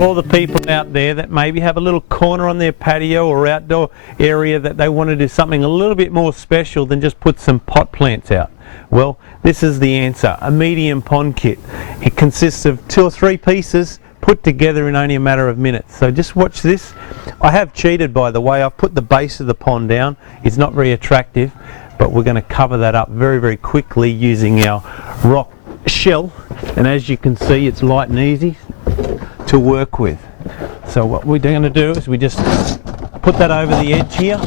all the people out there that maybe have a little corner on their patio or outdoor area that they want to do something a little bit more special than just put some pot plants out. Well, this is the answer, a medium pond kit. It consists of 2 or 3 pieces put together in only a matter of minutes. So just watch this. I have cheated, by the way. I've put the base of the pond down. It's not very attractive, but we're going to cover that up very, very quickly using our rock shell, and as you can see, it's light and easy to work with. So what we're going to do is we just put that over the edge here,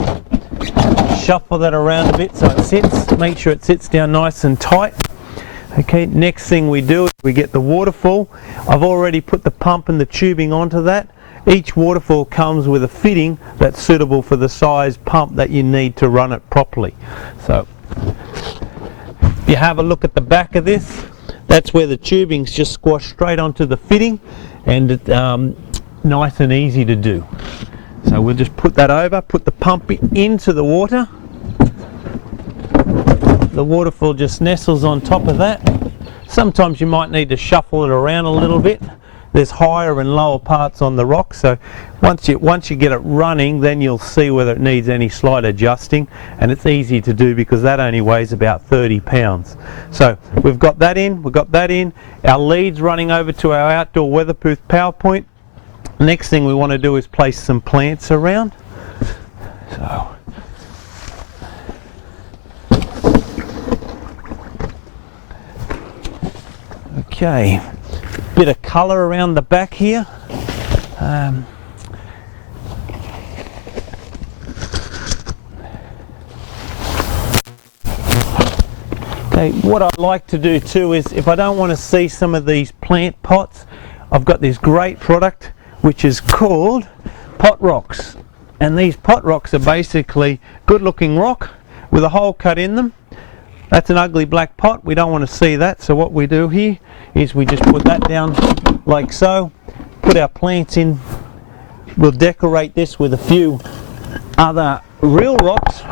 shuffle that around a bit so it sits, make sure it sits down nice and tight. Okay, next thing we do is we get the waterfall. I've already put the pump and the tubing onto that. Each waterfall comes with a fitting that's suitable for the size pump that you need to run it properly. So if you have a look at the back of this, that's where the tubing's just squashed straight onto the fitting, and it's nice and easy to do. So we'll just put that over, put the pump into the water. The waterfall just nestles on top of that. Sometimes you might need to shuffle it around a little bit. There's higher and lower parts on the rock, so once you get it running, then you'll see whether it needs any slight adjusting, and it's easy to do because that only weighs about 30 pounds. So we've got that in, our lead's running over to our outdoor weatherproof power point. Next thing we want to do is place some plants around. So okay, bit of colour around the back here. Okay, what I like to do too is, if I don't want to see some of these plant pots, I've got this great product which is called pot rocks, and these pot rocks are basically good looking rock with a hole cut in them. That's an ugly black pot, we don't want to see that, so what we do here is we just put that down like so, put our plants in. We'll decorate this with a few other real rocks,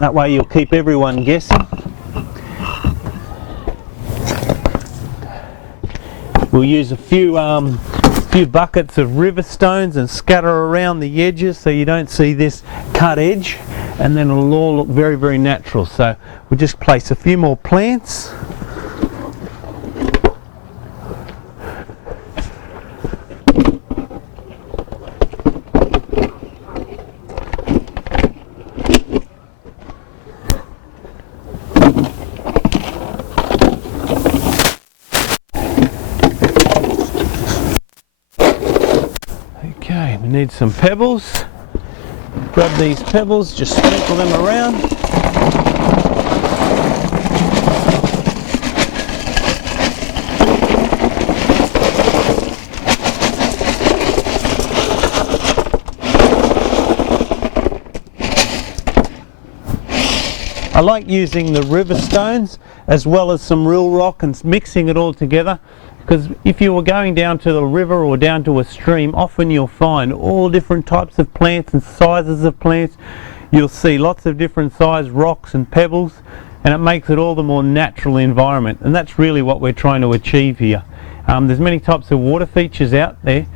that way you'll keep everyone guessing. We'll use a few buckets of river stones and scatter around the edges so you don't see this cut edge, and then it'll all look very, very natural. So we'll just place a few more plants. Okay, we need some pebbles. Grab these pebbles, just sprinkle them around. I like using the river stones as well as some real rock and mixing it all together, because if you were going down to the river or down to a stream, often you'll find all different types of plants and sizes of plants. You'll see lots of different sized rocks and pebbles, and it makes it all the more natural environment, and that's really what we're trying to achieve here. There's many types of water features out there,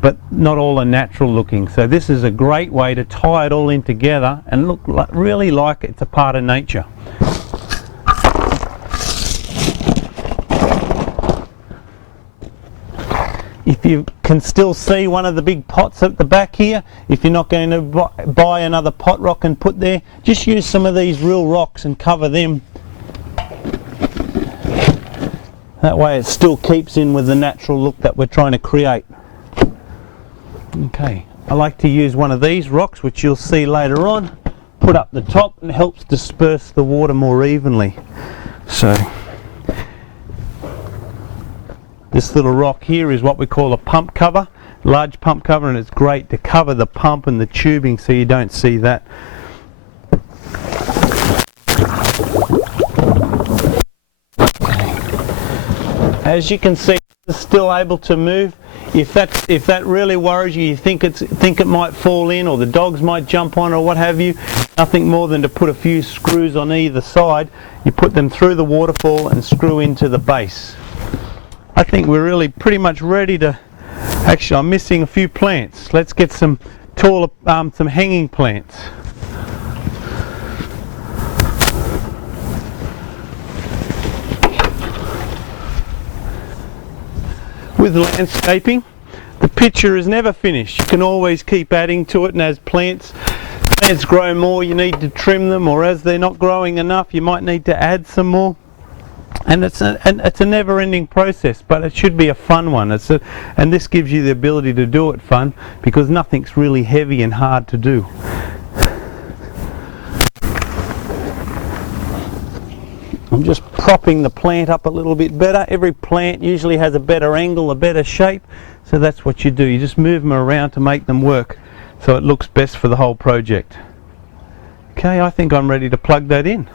but not all are natural looking, so this is a great way to tie it all in together and look really like it's a part of nature. If you can still see one of the big pots at the back here, if you're not going to buy another pot rock and put there, just use some of these real rocks and cover them. That way it still keeps in with the natural look that we're trying to create. Okay, I like to use one of these rocks, which you'll see later on, put up the top, and it helps disperse the water more evenly. So this little rock here is what we call a pump cover, large pump cover, and it's great to cover the pump and the tubing so you don't see that. As you can see, it's still able to move. If that really worries you, you think it might fall in, or the dogs might jump on, or what have you, nothing more than to put a few screws on either side. You put them through the waterfall and screw into the base. I think we're really pretty much ready to Actually, I'm missing a few plants. Let's get some taller, some hanging plants. With landscaping, the picture is never finished. You can always keep adding to it, and as plants grow more, you need to trim them, or as they're not growing enough, you might need to add some more. And it's a never-ending process, but it should be a fun one. And this gives you the ability to do it fun, because nothing's really heavy and hard to do. I'm just propping the plant up a little bit better. Every plant usually has a better angle, a better shape, so that's what you do. You just move them around to make them work so it looks best for the whole project. Okay, I think I'm ready to plug that in.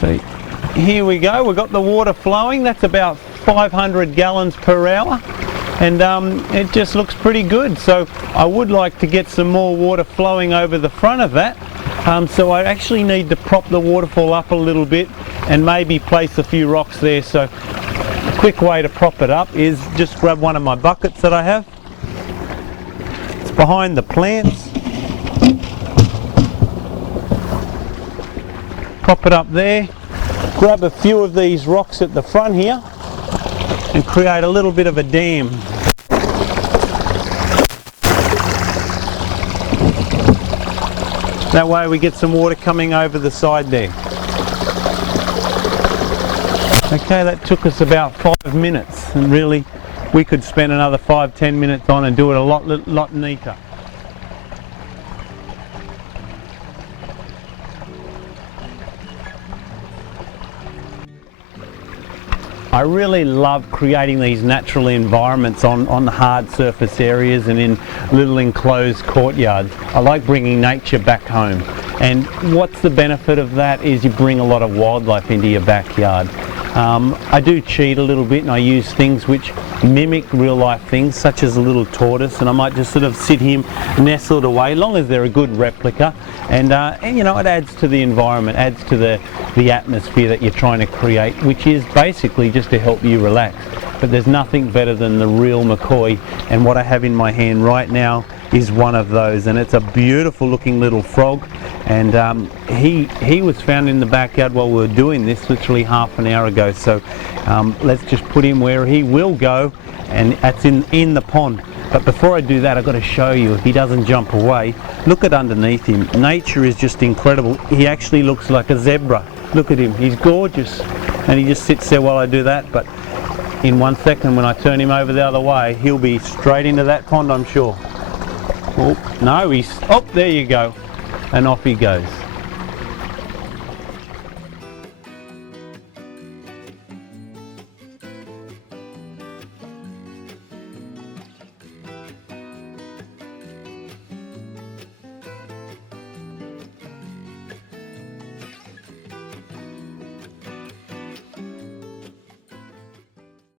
So here we go, we've got the water flowing. That's about 500 gallons per hour, and it just looks pretty good. So I would like to get some more water flowing over the front of that. So I actually need to prop the waterfall up a little bit and maybe place a few rocks there. So a quick way to prop it up is just grab one of my buckets that I have. It's behind the plants. Prop it up there, grab a few of these rocks at the front here and create a little bit of a dam. That way we get some water coming over the side there. Okay, that took us about 5 minutes, and really we could spend another 5-10 minutes on and do it a lot neater. I really love creating these natural environments on hard surface areas and in little enclosed courtyards. I like bringing nature back home, and what's the benefit of that is you bring a lot of wildlife into your backyard. I do cheat a little bit, and I use things which mimic real life things, such as a little tortoise, and I might just sort of sit him nestled away, as long as they're a good replica, and you know, it adds to the environment, adds to the atmosphere that you're trying to create, which is basically just to help you relax. But there's nothing better than the real McCoy, and what I have in my hand right now is one of those, and it's a beautiful looking little frog, and he was found in the backyard while we were doing this literally half an hour ago. So let's just put him where he will go, and that's in the pond. But before I do that, I've got to show you, if he doesn't jump away, look at underneath him. Nature is just incredible. He actually looks like a zebra. Look at him, he's gorgeous, and he just sits there while I do that. But in 1 second, when I turn him over the other way, he'll be straight into that pond, I'm sure. Oh, no, oh, there you go, and off he goes.